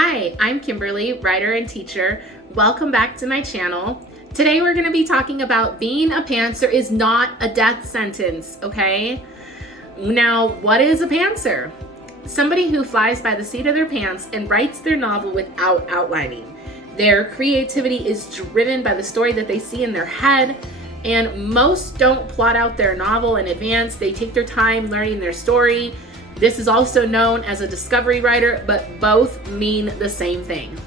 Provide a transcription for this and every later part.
Hi, I'm Kimberly, writer and teacher. Welcome back to my channel. Today we're going to be talking about being a pantser is not a death sentence, okay? Now, what is a pantser? Somebody who flies by the seat of their pants and writes their novel without outlining. Their creativity is driven by the story that they see in their head, and most don't plot out their novel in advance. They take their time learning their story. This is also known as a discovery writer, but both mean the same thing.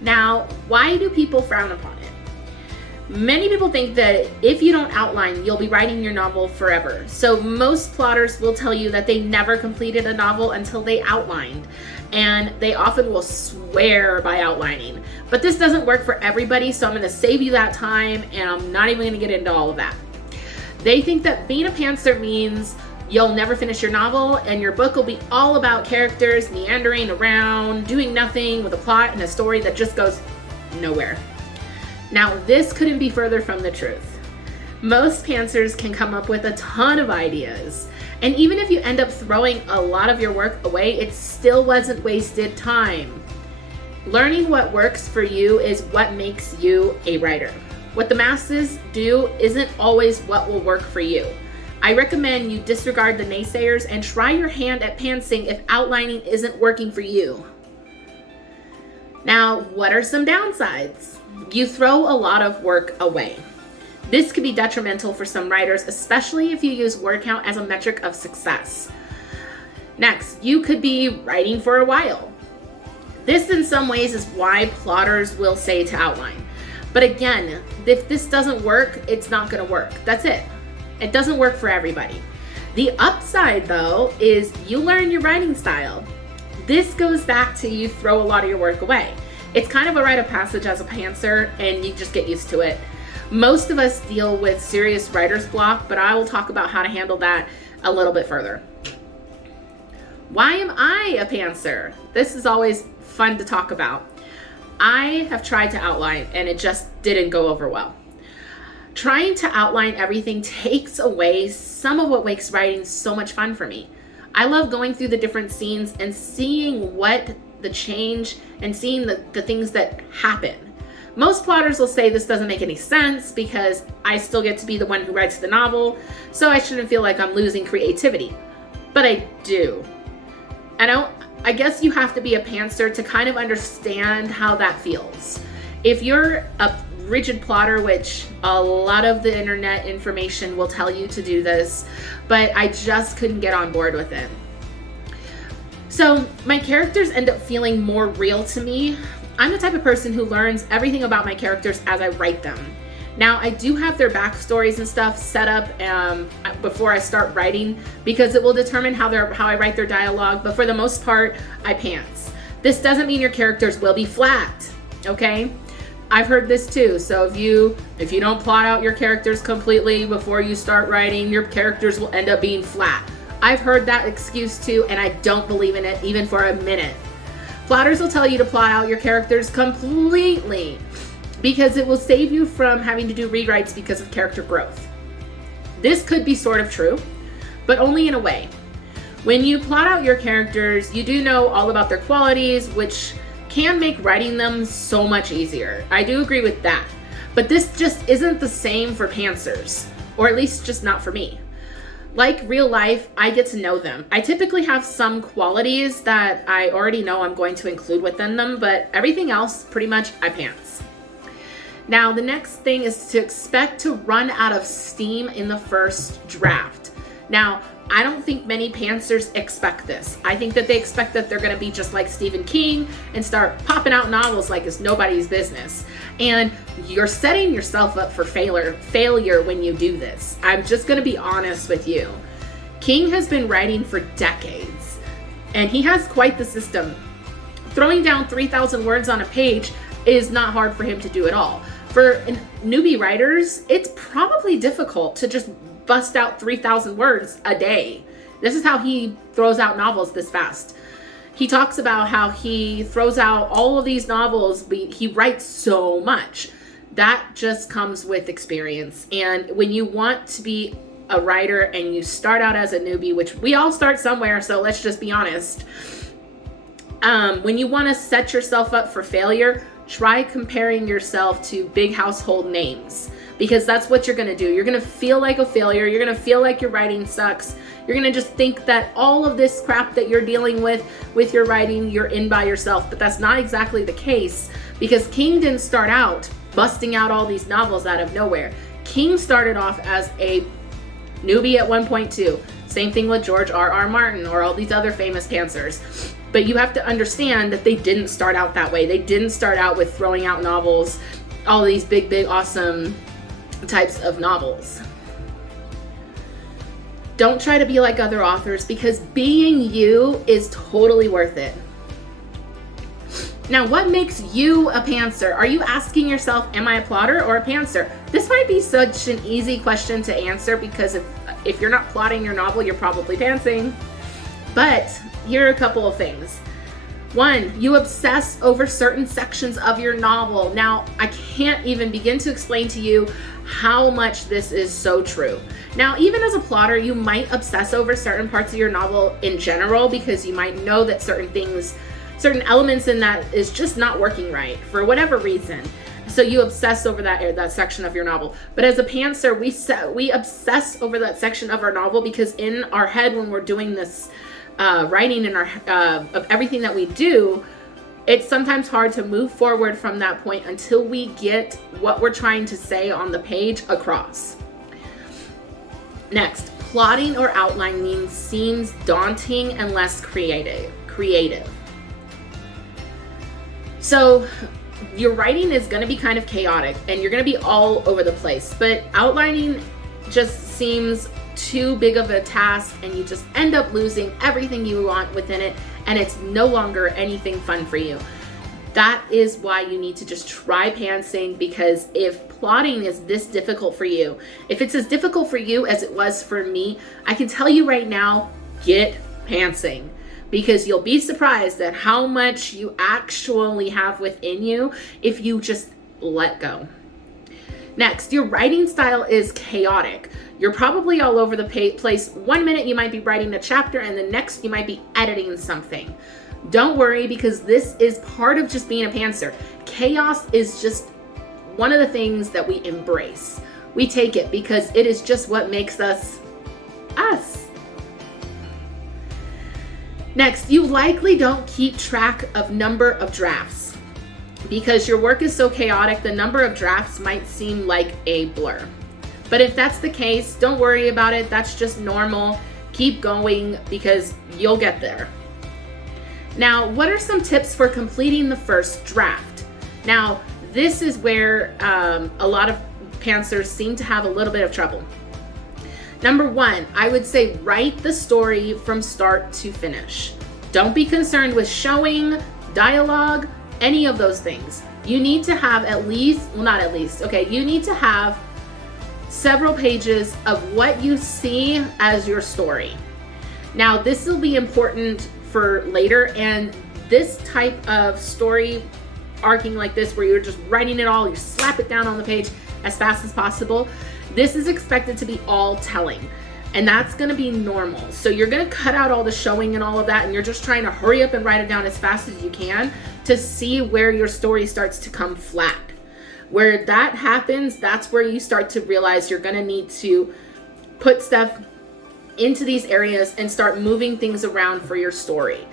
Now, why do people frown upon it? Many people think that if you don't outline, you'll be writing your novel forever. So most plotters will tell you that they never completed a novel until they outlined, and they often will swear by outlining. But this doesn't work for everybody, so I'm going to save you that time, and I'm not even going to get into all of that. They think that being a pantser means you'll never finish your novel, and your book will be all about characters meandering around, doing nothing with a plot and a story that just goes nowhere. Now, this couldn't be further from the truth. Most pantsers can come up with a ton of ideas, and even if you end up throwing a lot of your work away, it still wasn't wasted time. Learning what works for you is what makes you a writer. What the masses do isn't always what will work for you. I recommend you disregard the naysayers and try your hand at pantsing if outlining isn't working for you. Now, what are some downsides? You throw a lot of work away. This could be detrimental for some writers, especially if you use word count as a metric of success. Next, you could be writing for a while. This in some ways is why plotters will say to outline. But again, if this doesn't work, it's not going to work. That's it. It doesn't work for everybody. The upside, though, is you learn your writing style. This goes back to you throw a lot of your work away. It's kind of a rite of passage as a pantser, and you just get used to it. Most of us deal with serious writer's block, but I will talk about how to handle that a little bit further. Why am I a pantser? This is always fun to talk about. I have tried to outline, and it just didn't go over well. Trying to outline everything takes away some of what makes writing so much fun for me. I love going through the different scenes and seeing what the change and seeing the things that happen. Most plotters will say this doesn't make any sense because I still get to be the one who writes the novel, so I shouldn't feel like I'm losing creativity. But I do. I guess you have to be a pantser to kind of understand how that feels. If you're a rigid plotter, which a lot of the internet information will tell you to do this, but I just couldn't get on board with it. So my characters end up feeling more real to me. I'm the type of person who learns everything about my characters as I write them. Now, I do have their backstories and stuff set up before I start writing because it will determine how I write their dialogue, but for the most part, I pants. This doesn't mean your characters will be flat, okay? I've heard this too. So if you don't plot out your characters completely before you start writing, your characters will end up being flat. I've heard that excuse too, and I don't believe in it even for a minute. Plotters will tell you to plot out your characters completely because it will save you from having to do rewrites because of character growth. This could be sort of true, but only in a way. When you plot out your characters, you do know all about their qualities, which can make writing them so much easier. I do agree with that. But this just isn't the same for pantsers, or at least just not for me. Like real life, I get to know them. I typically have some qualities that I already know I'm going to include within them, but everything else, pretty much, I pants. Now, the next thing is to expect to run out of steam in the first draft. Now, I don't think many pantsers expect this. I think that they expect that they're going to be just like Stephen King and start popping out novels like it's nobody's business. And you're setting yourself up for failure when you do this. I'm just going to be honest with you. King has been writing for decades, and he has quite the system. Throwing down 3,000 words on a page is not hard for him to do at all. For newbie writers, it's probably difficult to just bust out 3,000 words a day. This is how he throws out novels this fast. He talks about how he throws out all of these novels, but he writes so much. That just comes with experience. And when you want to be a writer and you start out as a newbie, which we all start somewhere, so let's just be honest, When you want to set yourself up for failure, try comparing yourself to big household names, because that's what you're going to do. You're going to feel like a failure. You're going to feel like your writing sucks. You're going to just think that all of this crap that you're dealing with your writing, you're in by yourself. But that's not exactly the case, because King didn't start out busting out all these novels out of nowhere. King started off as a newbie at 1.2. Same thing with George R.R. Martin or all these other famous pantsers. But you have to understand that they didn't start out that way. They didn't start out with throwing out novels, all these big, awesome types of novels. Don't try to be like other authors, because being you is totally worth it. Now, what makes you a pantser? Are you asking yourself, am I a plotter or a pantser? This might be such an easy question to answer, because if you're not plotting your novel, you're probably pantsing. But here are a couple of things. One, you obsess over certain sections of your novel. Now, I can't even begin to explain to you how much this is so true. Now, even as a plotter, you might obsess over certain parts of your novel in general, because you might know that certain elements in that is just not working right for whatever reason. So you obsess over that section of your novel. But as a pantser, we obsess over that section of our novel, because in our head, when we're doing this writing in our of everything that we do, it's sometimes hard to move forward from that point until we get what we're trying to say on the page across. Next, plotting or outlining seems daunting and less creative. So your writing is going to be kind of chaotic and you're going to be all over the place, but outlining just seems too big of a task, and you just end up losing everything you want within it, and it's no longer anything fun for you. That is why you need to just try pantsing, because if plotting is this difficult for you, if it's as difficult for you as it was for me, I can tell you right now, get pantsing, because you'll be surprised at how much you actually have within you if you just let go. Next, your writing style is chaotic. You're probably all over the place. 1 minute you might be writing a chapter, and the next you might be editing something. Don't worry, because this is part of just being a pantser. Chaos is just one of the things that we embrace. We take it because it is just what makes us us. Next, you likely don't keep track of number of drafts. Because your work is so chaotic, the number of drafts might seem like a blur. But if that's the case, don't worry about it. That's just normal. Keep going, because you'll get there. Now, what are some tips for completing the first draft? Now, this is where a lot of pantsers seem to have a little bit of trouble. Number one, I would say write the story from start to finish. Don't be concerned with showing, dialogue, any of those things. You need to have you need to have several pages of what you see as your story. Now, this will be important for later, and this type of story arcing like this, where you're just writing it all, you slap it down on the page as fast as possible, this is expected to be all telling. And that's going to be normal. So you're going to cut out all the showing and all of that, and you're just trying to hurry up and write it down as fast as you can to see where your story starts to come flat. Where that happens, that's where you start to realize you're going to need to put stuff into these areas and start moving things around for your story.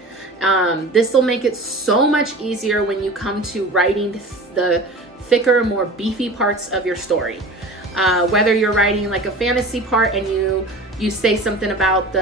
This will make it so much easier when you come to writing the thicker, more beefy parts of your story. Whether you're writing like a fantasy part and you say something about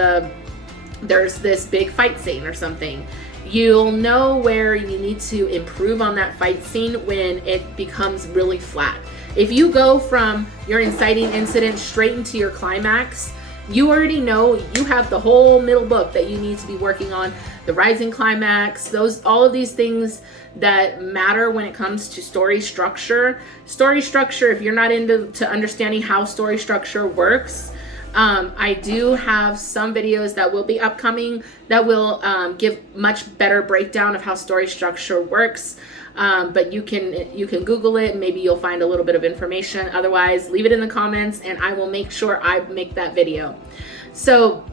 there's this big fight scene or something, you'll know where you need to improve on that fight scene when it becomes really flat. If you go from your inciting incident straight into your climax, you already know you have the whole middle book that you need to be working on, the rising climax, all of these things that matter when it comes to story structure. Story structure, if you're not into understanding how story structure works, I do have some videos that will be upcoming that will give much better breakdown of how story structure works. But you can Google it, and maybe you'll find a little bit of information. Otherwise, leave it in the comments and I will make sure I make that video. So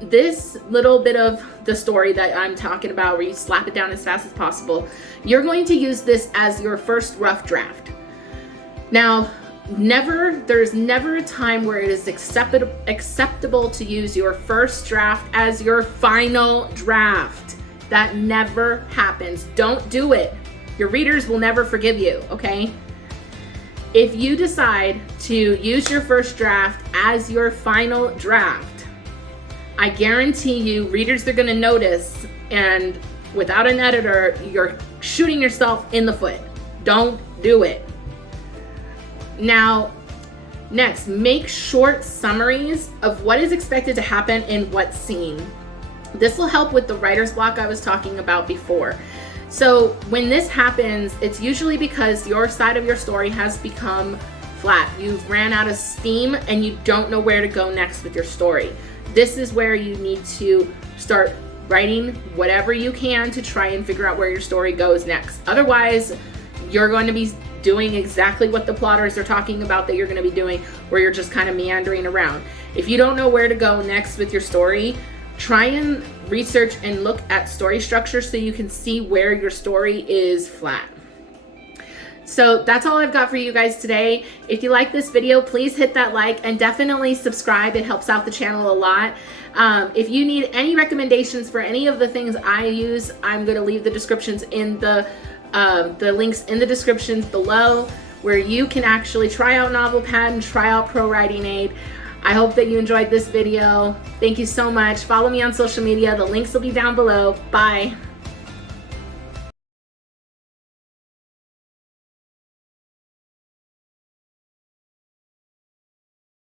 this little bit of the story that I'm talking about, where you slap it down as fast as possible, you're going to use this as your first rough draft. Now, there's never a time where it is acceptable to use your first draft as your final draft. That never happens. Don't do it. Your readers will never forgive you, okay? If you decide to use your first draft as your final draft, I guarantee you readers are going to notice, and without an editor, you're shooting yourself in the foot. Don't do it. Now, next, make short summaries of what is expected to happen in what scene. This will help with the writer's block I was talking about before. So when this happens, it's usually because your side of your story has become flat. You've ran out of steam and you don't know where to go next with your story. This is where you need to start writing whatever you can to try and figure out where your story goes next. Otherwise, you're going to be doing exactly what the plotters are talking about that you're going to be doing, where you're just kind of meandering around. If you don't know where to go next with your story, try and research and look at story structure so you can see where your story is flat. So that's all I've got for you guys today. If you like this video, please hit that like and definitely subscribe. It helps out the channel a lot. If you need any recommendations for any of the things I use, I'm going to leave the descriptions in the links in the descriptions below, where you can actually try out NovelPad and try out Pro Writing Aid. I hope that you enjoyed this video. Thank you so much. Follow me on social media. The links will be down below. Bye.